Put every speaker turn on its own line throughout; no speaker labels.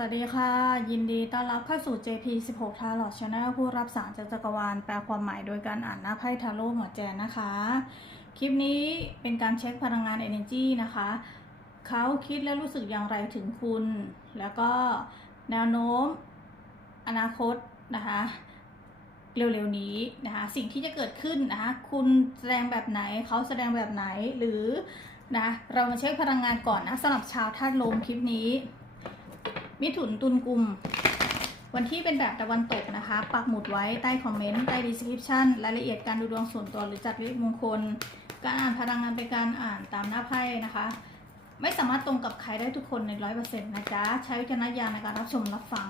สวัสดีค่ะ ยินดีต้อนรับเข้าสู่ JP 16 Tarot Channel ผู้รับสารจากจักรวาลแปลความหมายโดยการอ่านหน้าไพ่ทาโร่หัวแจนนะคะ คลิปนี้เป็นการเช็คพลังงาน Energy นะคะ เขาคิดและรู้สึกอย่างไรถึงคุณ แล้วก็แนวโน้ม อนาคตนะคะ เร็วๆนี้นะคะ สิ่งที่จะเกิดขึ้นนะคะ คุณแสดงแบบไหนเขาแสดงแบบไหนหรือนะเรามาเช็คพลังงานก่อนนะสำหรับชาวธาตุลมคลิปนี้ มิถุนตุลกุม วันที่เป็นแบบตะวันตกนะคะ ปักหมุดไว้ใต้คอมเมนต์ ใต้ description รายละเอียดการดูดวงส่วนตัวหรือจัดเลขมงคล การอ่านพลังงานเป็นการอ่านตามหน้าไพ่นะคะ ไม่สามารถตรงกับใครได้ทุกคนในร้อยเปอร์เซ็นต์นะจ๊ะ ใช้วิจารณญาณในการรับชมรับฟัง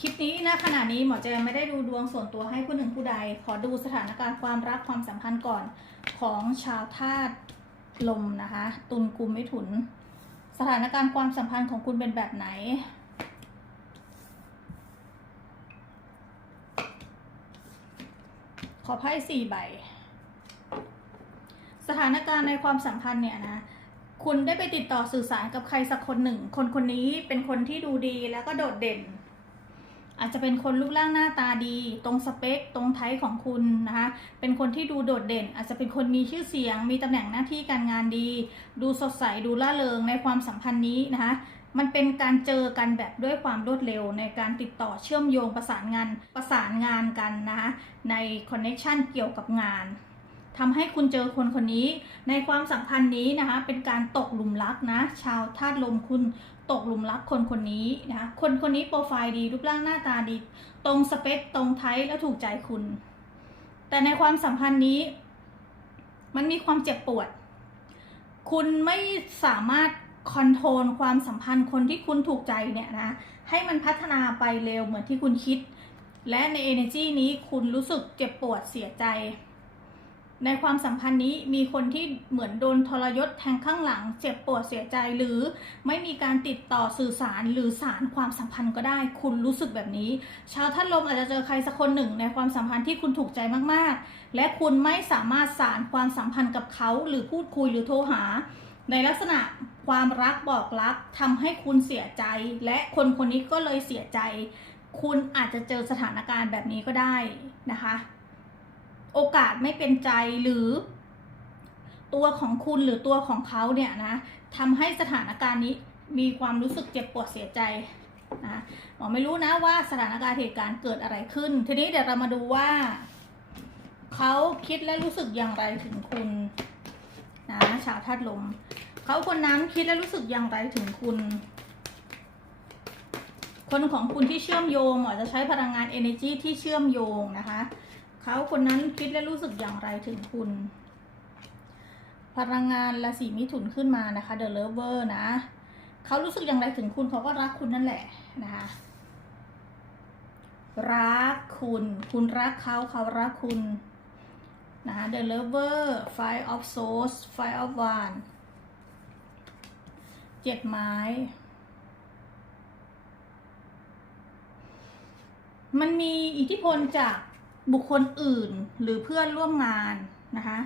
คลิปนี้นะขณะนี้หมอแจไม่ได้ดูดวงส่วนตัวให้ผู้หนึ่งผู้ใด ขอดูสถานการณ์ความรักความสัมพันธ์ก่อนของชาวธาตุลมนะคะ ตุลกุมไมิถุน สถานการณ์ความสัมพันธ์ของคุณเป็นแบบไหน ขอไพ่สี่ใบ สถานการณ์ในความสัมพันธ์เนี่ยนะ คุณได้ไปติดต่อสื่อสารกับใครสักคนหนึ่ง คนคนนี้เป็นคนที่ดูดีแล้วก็โดดเด่น อาจจะเป็นคนรูปร่างหน้าตาดี ตรงสเปค ตรงไทป์ของคุณนะคะ เป็นคนที่ดูโดดเด่น อาจจะเป็นคนมีชื่อเสียง มีตำแหน่งหน้าที่การงานดี ดูสดใส ดูล่าเริงในความสัมพันธ์นี้นะคะ มันเป็นการเจอกันแบบด้วยความรวดเร็วในการติดต่อเชื่อมโยงประสานงานประสานงานกันนะคะในคอนเน็ชันเกี่ยวกับงานทำให้คุณเจอคนคนนี้ในความสัมพันธ์นี้นะคะ เป็นการตกหลุมรักนะ ชาวธาตุลมคุณ ตกหลุมรักคนคนนี้นะคะคนคนนี้โปรไฟล์ดีรูปร่างหน้าตาดี ตรงสเปคตรงไทป์และถูกใจคุณ แต่ในความสัมพันธ์นี้ มันมีความเจ็บปวด คุณไม่สามารถคอนโทรลความสัมพันธ์คนที่คุณถูกใจเนี่ยนะให้มันพัฒนาไปเร็วเหมือนที่คุณคิด และใน energy นี้คุณรู้สึกเจ็บปวดเสียใจ ในความสัมพันธ์นี้มีคนที่เหมือนโดนทรยศแทงข้างหลัง เจ็บปวดเสียใจหรือไม่มีการติดต่อสื่อสารหรือสารความสัมพันธ์ก็ได้ คุณรู้สึกแบบนี้ ชาวท่านลมอาจจะเจอใครสักคนหนึ่งในความสัมพันธ์ที่คุณถูกใจมากๆ และคุณไม่สามารถสารความสัมพันธ์กับเขา หรือพูดคุยหรือโทรหา ในลักษณะความรักบอกรักทำให้คุณเสียใจ และคนคนนี้ก็เลยเสียใจ คุณอาจจะเจอสถานการณ์แบบนี้ก็ได้นะคะ โอกาสไม่เป็นใจหรือ ตัวของคุณหรือตัวของเขาเนี่ยนะทำให้สถานการณ์นี้มีความรู้สึกเจ็บปวดเสียใจนะหมอไม่รู้นะว่าสถานการณ์เหตุการณ์เกิดอะไรขึ้น ทีนี้เดี๋ยวเรามาดูว่า เขาคิดและรู้สึกอย่างไรถึงคุณนะชาวธาตุลม เขาคนนั้นคิดและรู้สึกอย่างไรถึงคุณ คนของคุณที่เชื่อมโยงอาจจะใช้พลังงาน energy ที่เชื่อมโยงนะคะ เขาคนนั้นคิดและรู้สึกอย่างไรถึงคุณ พลังงานราศีมิถุนขึ้นมานะคะ The Lover นะเขารู้สึกอย่างไรถึงคุณเขาก็รักคุณนั่นแหละนะคะ รักคุณ คุณรักเขาเขารักคุณนะคะ The Lover Five of Swords Five of Wands เจ็ดไม้ มันมีอิทธิพลจาก บุคคลอื่นหรือเพื่อนร่วมงานนะคะ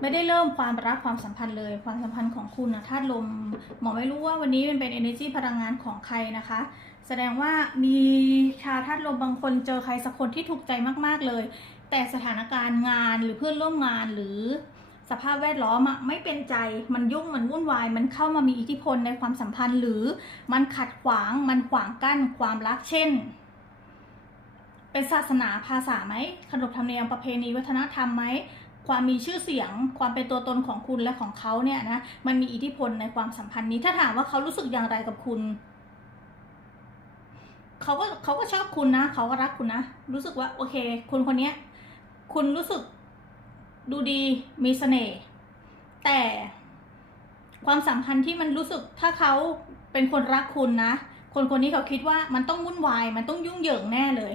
ไม่ได้เริ่มความรักความสัมพันธ์เลย ความสัมพันธ์ของคุณนะธาตุลมหมอไม่รู้ว่าวันนี้มันเป็น energy พลังงานของใครนะคะ แสดงว่ามีชาวธาตุลมบางคนเจอใครสักคนที่ถูกใจมากๆเลย แต่สถานการณ์งานหรือเพื่อนร่วมงานหรือสภาพแวดล้อมอะไม่เป็นใจมันยุ่งมันวุ่นวาย มันเข้ามามีอิทธิพลในความสัมพันธ์ หรือมันขัดขวางมันขวางกั้นความรักเช่น เป็นศาสนาภาษาไหมขนบธรรมเนียมประเพณีวัฒนธรรมไหมความมีชื่อเสียง ความเป็นตัวตนของคุณและของเขาเนี่ยนะมันมีอิทธิพลในความสัมพันธ์นี้ ถ้าถามว่าเขารู้สึกอย่างไรกับคุณเขาก็เขาก็ชอบคุณนะเขาก็รักคุณนะรู้สึกว่าโอเคคุณคนเนี้ยคุณรู้สึกดูดีมีเสน่ห์แต่ความสัมพันธ์ที่มันรู้สึกถ้าเขาเป็นคนรักคุณนะ คนคนนี้เขาคิดว่ามันต้องวุ่นวาย มันต้องยุ่งเหยิงแน่เลย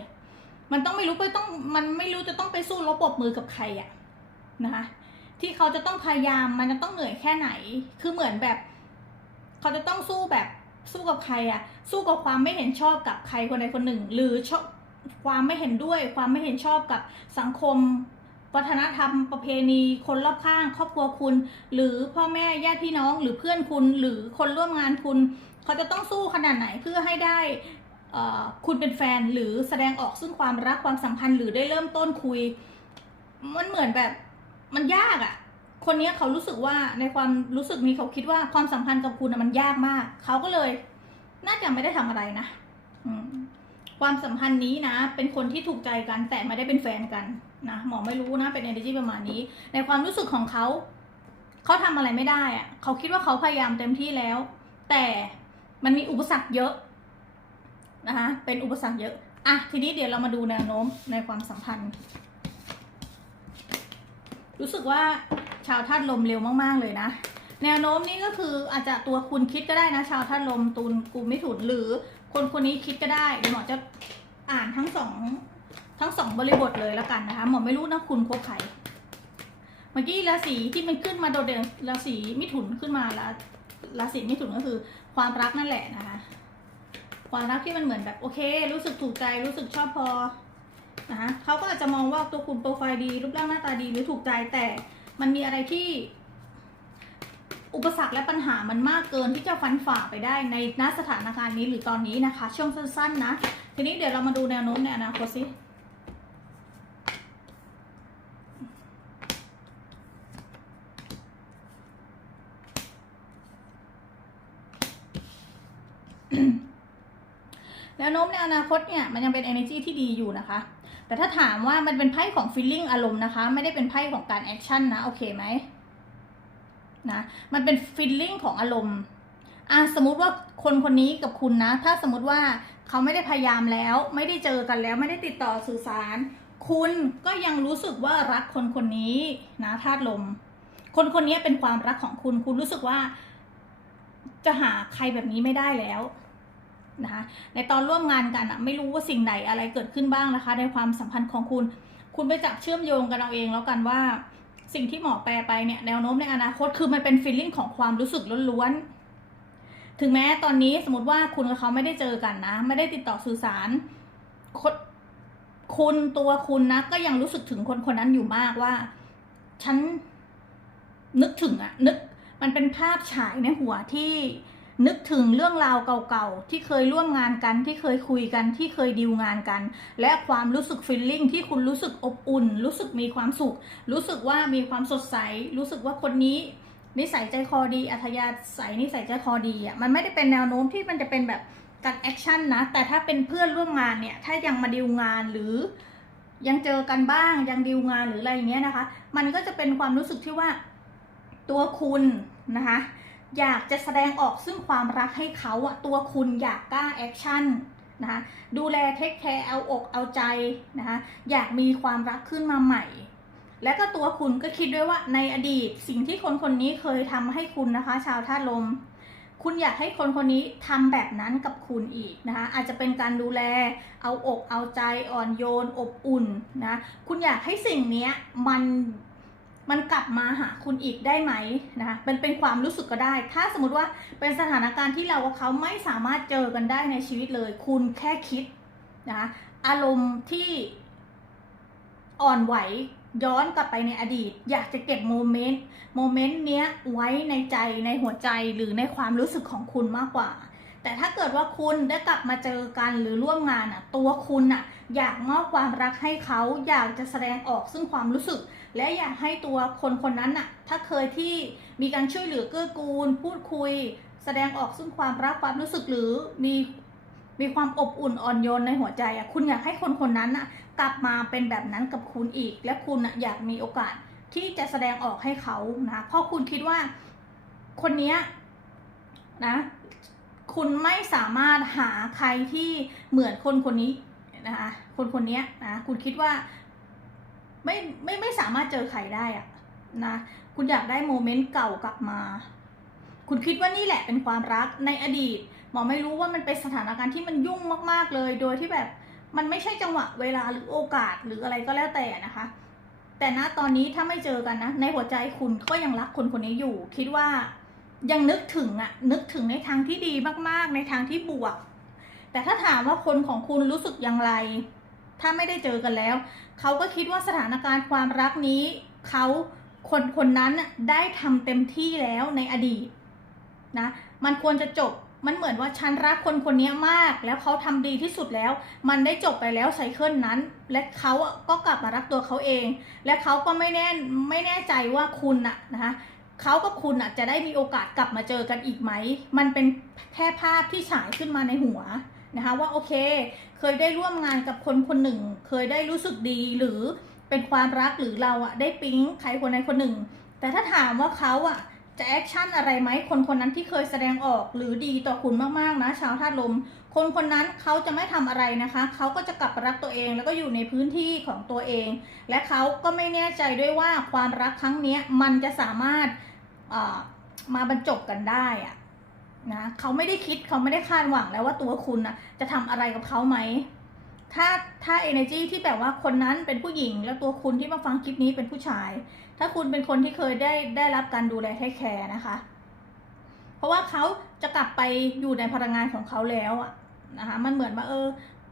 มันต้องไม่รู้ไปต้องมันไม่รู้จะต้องไปสู้รบปบมือกับใครอะนะคะที่เขาจะต้องพยายามมันจะต้องเหนื่อยแค่ไหน คือเหมือนแบบ เขาจะต้องสู้แบบสู้กับใครอะสู้กับความไม่เห็นชอบกับใครคนใดคนหนึ่ง หรือชอบความไม่เห็นด้วย ความไม่เห็นชอบกับสังคม วัฒนธรรมประเพณีคนรอบข้าง ครอบครัวคุณ หรือพ่อแม่ญาติพี่น้องหรือเพื่อนคุณ หรือคนร่วมงานคุณ เขาจะต้องสู้ขนาดไหนเพื่อให้ได้ คุณเป็นแฟนหรือแสดงออกซึ่งความรักความสัมพันธ์หรือได้เริ่มต้นคุย มันเหมือนแบบมันยากอะ่ะ คนนี้เขารู้สึกว่าในความรู้สึกนี้เขาคิดว่าความสัมพันธ์กับคุณน่ะมันยากมาก เขาก็เลย น่าจะไม่ได้ทำอะไรนะความสัมพันธ์นี้นะ เป็นคนที่ถูกใจกันแต่ไม่ได้เป็นแฟนกันนะหมอไม่รู้นะเป็น energy ประมาณนี้ ในความรู้สึกของเขาเขาทำอะไรไม่ได้อะเขาคิดว่าเขาพยายามเต็มที่แล้ว แต่มันมีอุปสรรคเยอะ นะคะเป็นอุปสรรคเยอะอะทีนี้เดี๋ยวเรามาดูแนวโน้มในความสัมพันธ์ รู้สึกว่าชาวธาตุลมเร็วมาก ๆ เลยนะ แนวโน้มนี้ก็คืออาจจะตัวคุณคิดก็ได้นะ ชาวธาตุลมตูนกูไม่ถุนหรือคนคนนี้คิดก็ได้เดี๋ยวหมอจะอ่านทั้งสองทั้งสองบริบทเลยแล้วกันนะคะหมอไม่รู้นะคุณคบใครเมื่อกี้ราศีที่มันขึ้นมาโดดเด่นราศีมิถุนขึ้นมาแล้วราศีมิถุนก็คือความรักนั่นแหละนะคะ ความรักที่มันเหมือนแบบโอเค รู้สึกถูกใจรู้สึกชอบพอนะคะเขาก็อาจจะมองว่าตัวคุณโปรไฟล์ดี รูปร่างหน้าตาดีหรือถูกใจแต่มันมีอะไรที่ อุปสรรคและปัญหามันมากเกินที่จะฟันฝ่าไปได้ในณสถานการณ์นี้หรือตอนนี้นะคะ ช่วงสั้นๆนะ ทีนี้เดี๋ยวเรามาดูแนวโน้มในอนาคตสิ แน วโน้มในอนาคตเนี่ยมันยังเป็น energy ที่ดีอยู่นะคะ แต่ถ้าถามว่ามันเป็นไพ่ของ feeling อารมณ์นะคะ ไม่ได้เป็นไพ่ของการ action นะ โอเคไหมนะ มันเป็น feeling ของอารมณ์อะสมมติว่าคนคนนี้กับคุณนะ ถ้าสมมติว่าเขาไม่ได้พยายามแล้ว ไม่ได้เจอกันแล้ว ไม่ได้ติดต่อสื่อสาร คุณก็ยังรู้สึกว่ารักคนคนนี้นะธาตุลม คนคนนี้เป็นความรักของคุณ คุณรู้สึกว่าจะหาใครแบบนี้ไม่ได้แล้ว นะคะในตอนร่วมงานกันอะไม่รู้ว่าสิ่งไหนอะไรเกิดขึ้นบ้างนะคะ ในความสัมพันธ์ของคุณ คุณไปจับเชื่อมโยงกันเอาเองแล้วกันว่า สิ่งที่หมอแปลไปเนี่ยแนวโน้มในอนาคตคือมันเป็นฟีลลิ่งของความรู้สึกล้วนๆถึงแม้ตอนนี้สมมติว่าคุณกับเขาไม่ได้เจอกันนะ ไม่ได้ติดต่อสื่อสารค,คุณตัวคุณนะก็ยังรู้สึกถึงคนคนนั้นอยู่มากว่า ฉันนึกถึงอะนึกมันเป็นภาพฉายในหัวที่ นึกถึงเรื่องราวเก่าๆ ที่เคยร่วมงานกันที่เคยคุยกันที่เคยดีลงานกัน และความรู้สึกฟีลลิ่งที่คุณรู้สึกอบอุ่น รู้สึกมีความสุข รู้สึกว่ามีความสดใส รู้สึกว่าคนนี้นิสัยใจคอดี อัธยาศัยนิสัยใจคอดีอะมันไม่ได้เป็นแนวโน้มที่มันจะเป็นแบบการแอคชั่นนะ แต่ถ้าเป็นเพื่อนร่วมงานเนี่ย ถ้ายังมาดีลงานหรือยังเจอกันบ้างยังดีลงานหรืออะไรอย่างเงี้ยนะคะ มันก็จะเป็นความรู้สึกที่ว่าตัวคุณนะคะ อยากจะแสดงออกซึ่งความรักให้เขาอะตัวคุณอยากกล้าแอคชั่นนะคะดูแลเทคแคร์เอาอกเอาใจนะคะอยากมีความรักขึ้นมาใหม่ และก็ตัวคุณก็คิดด้วยว่าในอดีตสิ่งที่คนคนนี้เคยทำให้คุณนะคะ ชาวธาตุลม คุณอยากให้คนคนนี้ทำแบบนั้นกับคุณอีกนะคะอาจจะเป็นการดูแลเอาอกเอาใจอ่อนโยนอบอุ่นนะคุณอยากให้สิ่งนี้มัน มันกลับมาหาคุณอีกได้ไหมนะคะเป็นเป็นความรู้สึกก็ได้ ถ้าสมมติว่าเป็นสถานการณ์ที่เรากับเขาไม่สามารถเจอกันได้ในชีวิตเลย คุณแค่คิดนะคะอารมณ์ที่อ่อนไหวย้อนกลับไปในอดีต อยากจะเก็บโมเมนต์โมเมนต์เนี้ยไว้ในใจในหัวใจหรือในความรู้สึกของคุณมากกว่า แต่ถ้าเกิดว่าคุณได้กลับมาเจอกันหรือร่วมงานอะตัวคุณอะอยากมอบความรักให้เขาอยากจะแสดงออกซึ่งความรู้สึก และอยากให้ตัวคนคนนั้นน่ะถ้าเคยที่มีการช่วยเหลือเกื้อกูล พูดคุย แสดงออกซึ่งความรักความรู้สึกหรือมีมีความอบอุ่นอ่อนโยนในหัวใจอะคุณอยากให้คนคนนั้นน่ะกลับมาเป็นแบบนั้นกับคุณอีก และคุณน่ะอยากมีโอกาสที่จะแสดงออกให้เขานะเพราะคุณคิดว่าคนเนี้ยนะ คุณไม่สามารถหาใครที่เหมือนคนคนนี้นะคะคนคนนี้นะคุณคิดว่าไม่ไม่ไม่สามารถเจอใครได้อะนะคุณอยากได้โมเมนต์เก่ากลับมา คุณคิดว่านี่แหละเป็นความรักในอดีตหมอไม่รู้ว่ามันเป็นสถานการณ์ที่มันยุ่งมาก ๆเลย โดยที่แบบมันไม่ใช่จังหวะเวลาหรือโอกาสหรืออะไรก็แล้วแต่นะคะ แต่ณตอนนี้ถ้าไม่เจอกันนะ ในหัวใจคุณก็ยังรักคนคนนี้อยู่ คิดว่า ยังนึกถึงอะนึกถึงในทางที่ดีมากๆ ในทางที่บวก แต่ถ้าถามว่าคนของคุณรู้สึกอย่างไร ถ้าไม่ได้เจอกันแล้ว เขาก็คิดว่าสถานการณ์ความรักนี้ เขาคนคนนั้นได้ทำเต็มที่แล้วในอดีตนะ มันควรจะจบมันเหมือนว่าฉันรักคนคนนี้มาก แล้วเขาทำดีที่สุดแล้ว มันได้จบไปแล้วไซเคิลนั้น และเขาก็กลับมารักตัวเขาเอง และเขาก็ไม่แน่ไม่แน่ใจว่าคุณอะนะคะ เขากับคุณอะจะได้มีโอกาสกลับมาเจอกันอีกไหม มันเป็นแค่ภาพที่ฉายขึ้นมาในหัวนะคะว่าโอเค เคยได้ร่วมงานกับคนคนหนึ่ง เคยได้รู้สึกดีหรือเป็นความรักหรือเราอะได้ปิ๊งใครคนใดคนหนึ่ง แต่ถ้าถามว่าเขาอะ จะแอคชั่นอะไรไหมคนคนนั้นที่เคยแสดงออกหรือดีต่อคุณมากๆนะชาวธาตุลม คนคนนั้นเขาจะไม่ทำอะไรนะคะ เขาก็จะกลับรักตัวเองแล้วก็อยู่ในพื้นที่ของตัวเอง และเขาก็ไม่แน่ใจด้วยว่าความรักครั้งนี้มันจะสามารถมาบรรจบกันได้อะนะเขาไม่ได้คิดเขาไม่ได้คาดหวังแล้วว่าตัวคุณนะจะทำอะไรกับเขาไหมถ้าถ้า energy ที่แบบว่าคนนั้นเป็นผู้หญิง แล้วตัวคุณที่มาฟังคลิปนี้เป็นผู้ชาย ถ้าคุณเป็นคนที่เคยได้ได้รับการดูแลเทคแคร์นะคะ เพราะว่าเขาจะกลับไปอยู่ในพลังงานของเขาแล้วอะนะคะมันเหมือนว่าเออ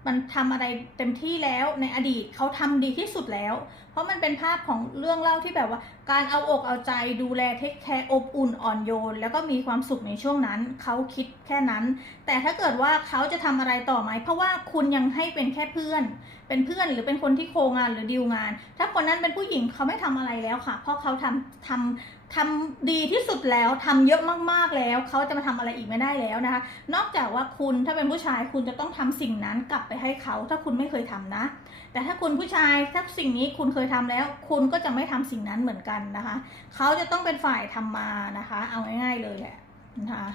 มันทำอะไรเต็มที่แล้วในอดีตเขาทำดีที่สุดแล้ว ราะมันเป็นภาพของเรื่องเล่าที่แบบว่า การเอาอกเอาใจดูแลเทคแคร์อบอุ่นอ่อนโยน แล้วก็มีความสุขในช่วงนั้น เขาคิดแค่นั้น แต่ถ้าเกิดว่าเขาจะทำอะไรต่อไหม เพราะว่าคุณยังให้เป็นแค่เพื่อน เป็นเพื่อนหรือเป็นคนที่โคงานหรือดีลงาน ถ้าคนนั้นเป็นผู้หญิงเขาไม่ทำอะไรแล้วค่ะ เพราะเขาทำทำทำดีที่สุดแล้วทำเยอะมากๆแล้ว เขาจะมาทำอะไรอีกไม่ได้แล้วนะคะ นอกจากว่าคุณถ้าเป็นผู้ชายคุณจะต้องทำสิ่งนั้นกลับไปให้เขา ถ้าคุณไม่เคยทำนะ แต่ถ้าคุณผู้ชายถ้าสิ่งนี้คุณเคยทำแล้ว คุณก็จะไม่ทำสิ่งนั้นเหมือนกันนะคะ เขาจะต้องเป็นฝ่ายทำมานะคะ เอาง่ายๆเลยแหละนะคะ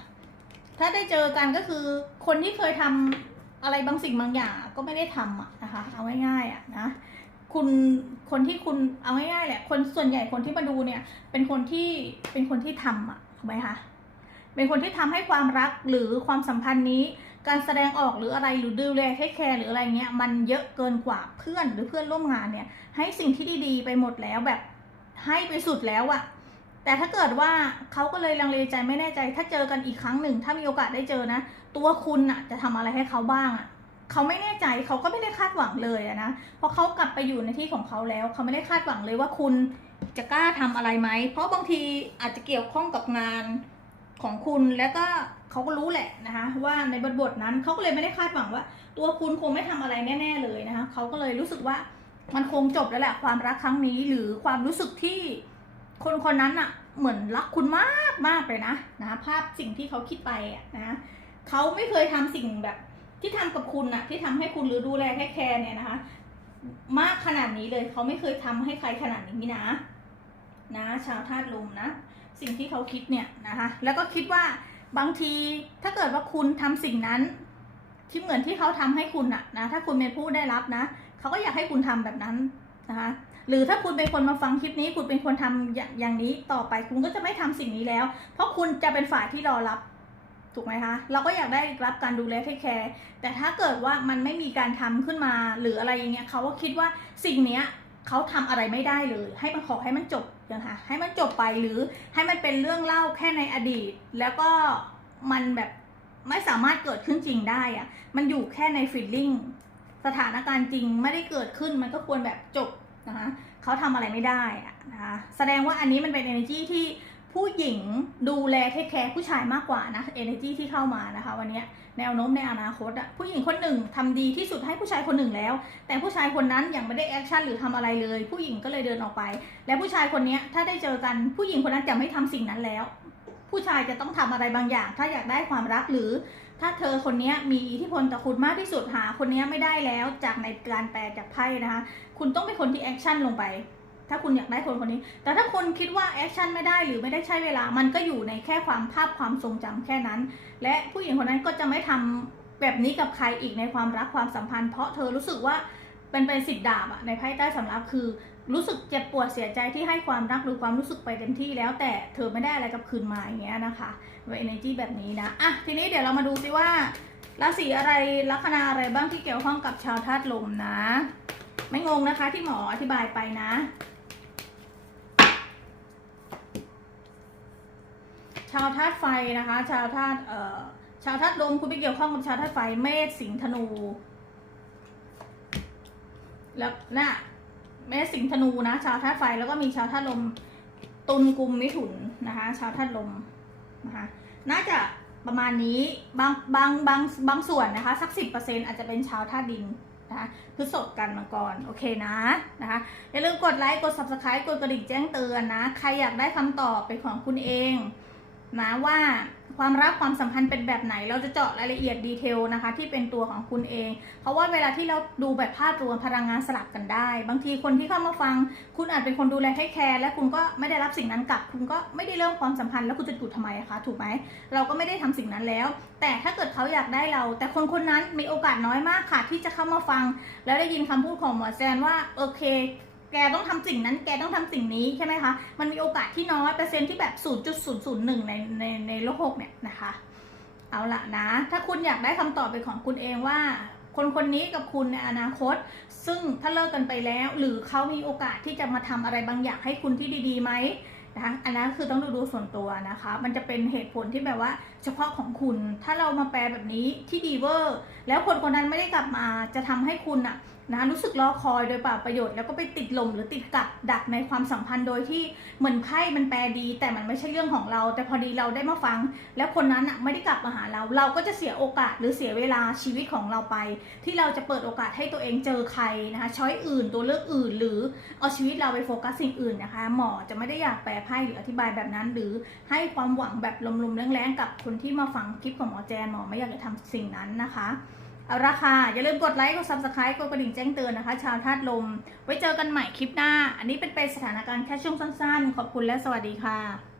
ถ้าได้เจอกันก็คือคนที่เคยทำอะไรบางสิ่งบางอย่างก็ไม่ได้ทำนะคะ เอาง่ายๆอะนะคุณคนที่คุณเอาง่ายๆแหละ คนส่วนใหญ่คนที่มาดูเนี่ย เป็นคนที่เป็นคนที่ทำอะถูกไหมคะเป็นคนที่ทำให้ความรักหรือความสัมพันธ์นี้ การแสดงออกหรืออะไรหรือดูแลเทคแคร์หรืออะไรเงี้ยมันเยอะเกินกว่าเพื่อนหรือเพื่อนร่วมงานเนี่ย ให้สิ่งที่ดีๆ ไปหมดแล้วแบบให้ไปสุดแล้วอะแต่ถ้าเกิดว่าเขาก็เลยลังเลใจไม่แน่ใจ ถ้าเจอกันอีกครั้งหนึ่ง ถ้ามีโอกาสได้เจอนะ ตัวคุณอะจะทำอะไรให้เขาบ้างอะเขาไม่แน่ใจเขาก็ไม่ได้คาดหวังเลยอะนะเพราะเขากลับไปอยู่ในที่ของเขาแล้ว เขาไม่ได้คาดหวังเลยว่าคุณจะกล้าทำอะไรไหมเพราะบางทีอาจจะเกี่ยวข้องกับงาน ของคุณแล้วก็เขาก็รู้แหละนะคะว่าในบทบทนั้นเขาก็เลยไม่ได้คาดหวังว่า ตัวคุณคงไม่ทำอะไรแน่ ๆเลยนะคะเขาก็เลยรู้สึกว่ามันคงจบแล้วแหละความรักครั้งนี้หรือความรู้สึกที่คนคนนั้นอะเหมือนรักคุณมากมากเลยนะนะภาพสิ่งที่เขาคิดไปอะนะเขาไม่เคยทำสิ่งแบบที่ทำกับคุณอะที่ทำให้คุณหรือดูแลแค่แคร์เนี่ยนะคะ มากขนาดนี้เลยเขาไม่เคยทำให้ใครขนาดนี้นะ นะ ชาวธาตุลมนะ สิ่งที่เขาคิดเนี่ยนะคะแล้วก็คิดว่าบางทีถ้าเกิดว่าคุณทำสิ่งนั้น ที่เหมือนที่เขาทำให้คุณอะนะถ้าคุณเป็นผู้ได้รับนะเขาก็อยากให้คุณทำแบบนั้นนะคะหรือถ้าคุณเป็นคนมาฟังคลิปนี้ คุณเป็นคนทำอย่างอย่างนี้ต่อไปคุณก็จะไม่ทำสิ่งนี้แล้ว เพราะคุณจะเป็นฝ่ายที่รอรับถูกไหมคะ เราก็อยากได้รับการดูแลเทคแคร์แต่ถ้าเกิดว่ามันไม่มีการทำขึ้นมา หรืออะไรอย่างเงี้ยเขาก็คิดว่าสิ่งเนี้ยเขาทำอะไรไม่ได้เลย ให้มันขอให้มันจบ นะคะให้มันจบไปหรือให้มันเป็นเรื่องเล่าแค่ในอดีต แล้วก็มันแบบไม่สามารถเกิดขึ้นจริงได้อะมันอยู่แค่ในฟีลลิ่งสถานการณ์จริงไม่ได้เกิดขึ้นมันก็ควรแบบจบนะคะเขาทำอะไรไม่ได้อะนะคะแสดงว่าอันนี้มันเป็น energy ที่ ผู้หญิงดูแลเทคแคร์ผู้ชายมากกว่านะ energy ที่เข้ามานะคะ วันนี้แนวโน้มในอนาคตอะผู้หญิงคนหนึ่งทำดีที่สุดให้ผู้ชายคนหนึ่งแล้ว แต่ผู้ชายคนนั้นยังไม่ได้แอคชั่นหรือทำอะไรเลย ผู้หญิงก็เลยเดินออกไป และผู้ชายคนนี้ถ้าได้เจอกันผู้หญิงคนนั้นจะไม่ทำสิ่งนั้นแล้ว ผู้ชายจะต้องทำอะไรบางอย่าง ถ้าอยากได้ความรักหรือ ถ้าเธอคนนี้มีอิทธิพลต่อคุณมากที่สุดหาคนนี้ไม่ได้แล้วจากในการแปลจากไพ่นะคะ คุณต้องเป็นคนที่แอคชั่นลงไป ถ้าคุณอยากได้คนคนนี้ แต่ถ้าคุณคิดว่าแอคชั่นไม่ได้หรือไม่ได้ใช้เวลา มันก็อยู่ในแค่ความภาพความทรงจำแค่นั้น และผู้หญิงคนนั้นก็จะไม่ทำแบบนี้กับใครอีกในความรักความสัมพันธ์ เพราะเธอรู้สึกว่าเป็นเป็นสิทธิ์ดาบอะในไพ่ใต้สำรับคือ รู้สึกเจ็บปวดเสียใจที่ให้ความรักหรือความรู้สึกไปเต็มที่แล้วแต่เธอไม่ได้อะไรกับคืนมาอย่างเงี้ยนะคะเว energy แบบนี้นะอะทีนี้เดี๋ยวเรามาดูซิว่าราศีอะไรลัคนาอะไรบ้างที่เกี่ยวข้องกับชาวธาตุลมนะ ไม่งงนะคะที่หมออธิบายไปนะ ชาวธาตุไฟนะคะ ชาวธาตุเอ่อชาวธาตุลมคุณไปเกี่ยวข้องกับชาวธาตุไฟเมษสิงห์ธนู แล้วน่ะแม่สิงห์ธนูนะ ชาวธาตุไฟแล้วก็มีชาวธาตุลมตุลกุมมิถุนนะคะ ชาวธาตุลมนะคะน่าจะประมาณนี้บางบางบางบางส่วนนะคะสักสิบเปอร์เซ็นอาจจะเป็นชาวธาตุดินนะคะพฤษภกันมาก่อนโอเคนะนะคะอย่าลืมกดไลค์กด subscribe กดกระดิ่งแจ้งเตือนนะ ใครอยากได้คำตอบเป็นของคุณเอง นะว่าความรักความสัมพันธ์เป็นแบบไหน เราจะเจาะรายละเอียดดีเทลนะคะ ที่เป็นตัวของคุณเอง เพราะว่าเวลาที่เราดูแบบภาพรวมพลังงานสลับกันได้ บางทีคนที่เข้ามาฟัง คุณอาจเป็นคนดูแลให้แคร์และคุณก็ไม่ได้รับสิ่งนั้นกลับ คุณก็ไม่ได้เริ่มความสัมพันธ์แล้วคุณจะหยุดทำไมคะถูกไหมเราก็ไม่ได้ทำสิ่งนั้นแล้ว แต่ถ้าเกิดเขาอยากได้เรา แต่คนคนนั้นมีโอกาสน้อยมากค่ะ ที่จะเข้ามาฟัง แล้วได้ยินคำพูดของหมอแซนว่าโอเค แกต้องทำสิ่งนั้น แกต้องทำสิ่งนี้ใช่ไหมคะ มันมีโอกาสที่น้อยเปอร์เซ็นต์ที่แบบ0.001ในในในโลกเนี่ยนะคะ เอาละนะ ถ้าคุณอยากได้คำตอบเป็นของคุณเองว่า คนคนนี้กับคุณในอนาคต ซึ่งถ้าเลิกกันไปแล้ว หรือเขามีโอกาสที่จะมาทำอะไรบางอย่างให้คุณที่ดีๆไหมนะอันนั้นคือต้องดูดูส่วนตัวนะคะ มันจะเป็นเหตุผลที่แบบว่า เฉพาะของคุณ ถ้าเรามาแปลแบบนี้ที่ดีเวอร์ แล้วคนคนนั้นไม่ได้กลับมาจะทำให้คุณอะ นะรู้สึกรอคอยโดยเปล่าประโยชน์แล้วก็ไปติดลมหรือติดกับดักในความสัมพันธ์โดยที่เหมือนไพ่มันแปลดี แต่มันไม่ใช่เรื่องของเรา แต่พอดีเราได้มาฟัง แล้วคนนั้นอะไม่ได้กลับมาหาเรา เราก็จะเสียโอกาสหรือเสียเวลาชีวิตของเราไป ที่เราจะเปิดโอกาสให้ตัวเองเจอใครนะคะช้อยอื่นตัวเลือกอื่น หรือเอาชีวิตเราไปโฟกัสสิ่งอื่นนะคะ หมอจะไม่ได้อยากแปลไพ่หรืออธิบายแบบนั้น หรือให้ความหวังแบบลมๆแรงๆกับคนที่มาฟังคลิปของหมอแจนหมอไม่อยากจะทำสิ่งนั้นนะคะ เอาราคา อย่าลืมกดไลค์ กด subscribe กดกระดิ่งแจ้งเตือนนะคะ ชาวธาตุลม ไว้เจอกันใหม่คลิปหน้า อันนี้เป็นเปสถานการณ์แค่ช่วงสั้นๆ ขอบคุณและสวัสดีค่ะ